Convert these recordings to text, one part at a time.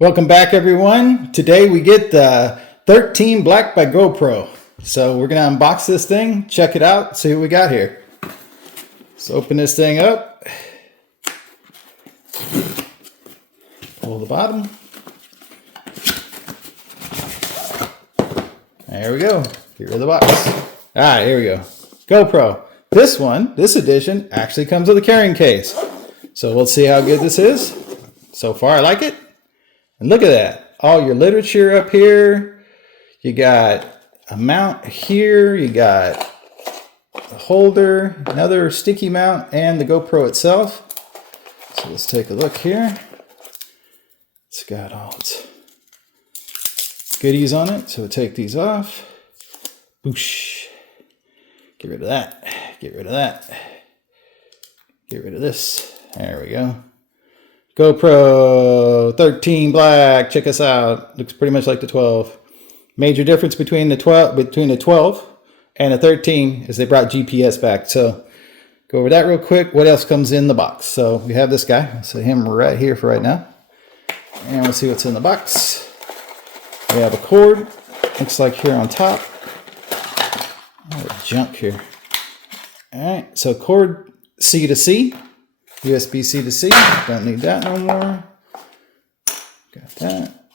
Welcome back, everyone. Today we get the 13 Black by GoPro. So we're going to unbox this thing, check it out, see what we got here. Let's open this thing up. Pull the bottom. There we go. Get rid of the box. All right, here we go. GoPro. This edition actually comes with a carrying case. So we'll see how good this is. So far, I like it. And look at that. All your literature up here. You got a mount here. You got a holder, another sticky mount, and the GoPro itself. So let's take a look here. It's got all its goodies on it. So we'll take these off. Boosh. Get rid of that. Get rid of that. Get rid of this. There we go. GoPro 13 Black. Check us out. Looks pretty much like the 12. Major difference between the 12 and the 13 is they brought GPS back. So go over that real quick. What else comes in the box? So we have this guy. I'll set him right here for right now. And we'll see what's in the box. We have a cord. Looks like here on top. Oh, junk here. All right. So cord C to C. USB-C to C. Don't need that no more. Got that.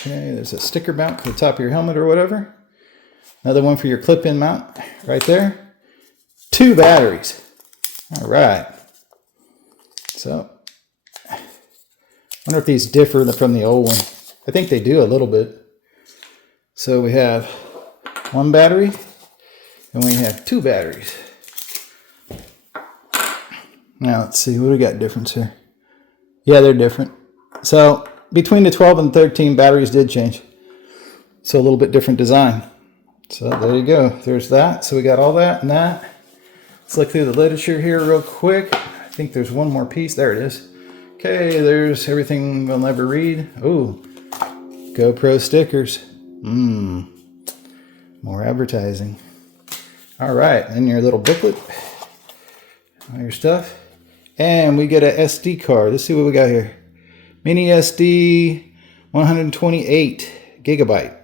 Okay, there's a sticker mount for the top of your helmet or whatever. Another one for your clip-in mount right there. 2 batteries. All right. So, I wonder if these differ from the old one. I think they do a little bit. So we have 1 battery and we have 2 batteries. Now let's see, what do we got difference here? Yeah, they're different. So between the 12 and 13, batteries did change. So a little bit different design. So there you go. There's that. So we got all that and that. Let's look through the literature here real quick. I think there's one more piece. There it is. Okay, there's everything we'll never read. Oh, GoPro stickers. More advertising. All right, and your little booklet. All your stuff. And we get a SD card. Let's see what we got here. Mini SD, 128 gigabyte.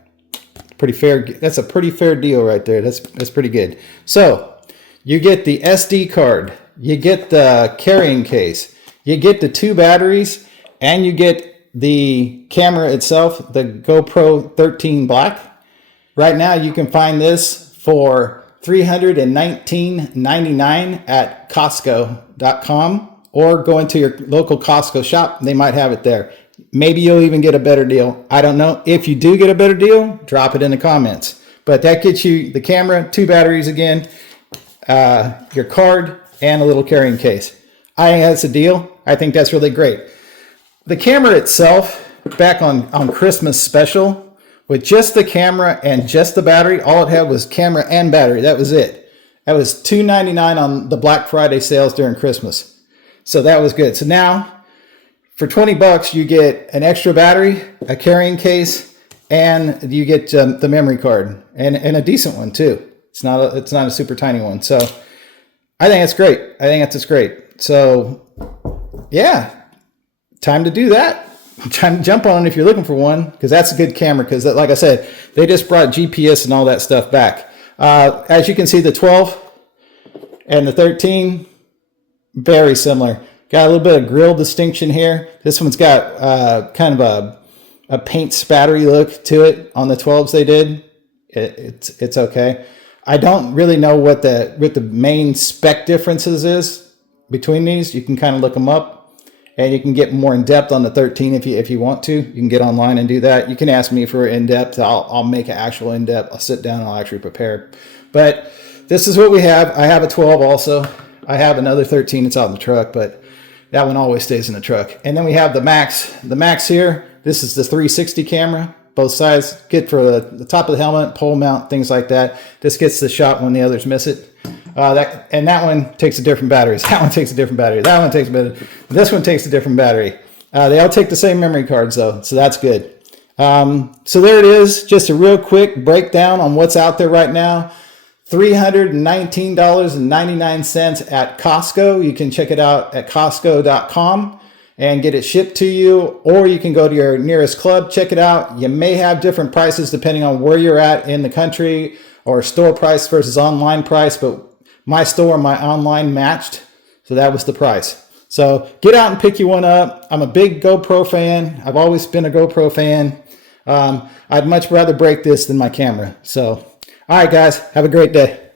Pretty fair. That's a pretty fair deal right there. That's pretty good. So you get the SD card, you get the carrying case, you get the 2 batteries, and you get the camera itself, the GoPro 13 Black. Right now you can find this for $319.99 at Costco.com, or go into your local Costco shop. They might have it there. Maybe you'll even get a better deal. I don't know. If you do get a better deal, drop it in the comments. But that gets you the camera, 2 batteries again, your card, and a little carrying case. I think that's a deal. I think that's really great. The camera itself, back on Christmas special, with just the camera and just the battery, all it had was camera and battery. That was it. That was $2.99 on the Black Friday sales during Christmas. So that was good. So now, for 20 bucks, you get an extra battery, a carrying case, and you get the memory card, and a decent one too. It's not a super tiny one. So I think that's great. I think that's great. So yeah, time to do that. Trying to jump on if you're looking for one, because that's a good camera, because like I said, they just brought GPS and all that stuff back. As you can see, the 12 and the 13, very similar. Got a little bit of grill distinction here. This one's got kind of a paint spattery look to it. On the 12s they did. It's okay. I don't really know what the main spec differences is between these. You can kind of look them up. And you can get more in depth on the 13 if you want to. You can get online and do that. You can ask me for in depth. I'll make an actual in depth. I'll sit down and I'll actually prepare. But this is what we have. I have a 12 also. I have another 13 that's out in the truck, but that one always stays in the truck. And then we have the Max. The Max here. This is the 360 camera. Both sides. Good for the top of the helmet, pole mount, things like that. This gets the shot when the others miss it. That one takes a different battery. That one takes a different battery. That one takes a bit. This one takes a different battery. They all take the same memory cards though, so that's good. So there it is. Just a real quick breakdown on what's out there right now. $319.99 at Costco. You can check it out at Costco.com. and get it shipped to you, or you can go to your nearest club, check it out. You may have different prices depending on where you're at in the country, or store price versus online price, but my store and my online matched, so that was the price. So get out and pick you one up. I'm a big GoPro fan. I've always been a GoPro fan. I'd much rather break this than my camera. So, all right, guys, have a great day.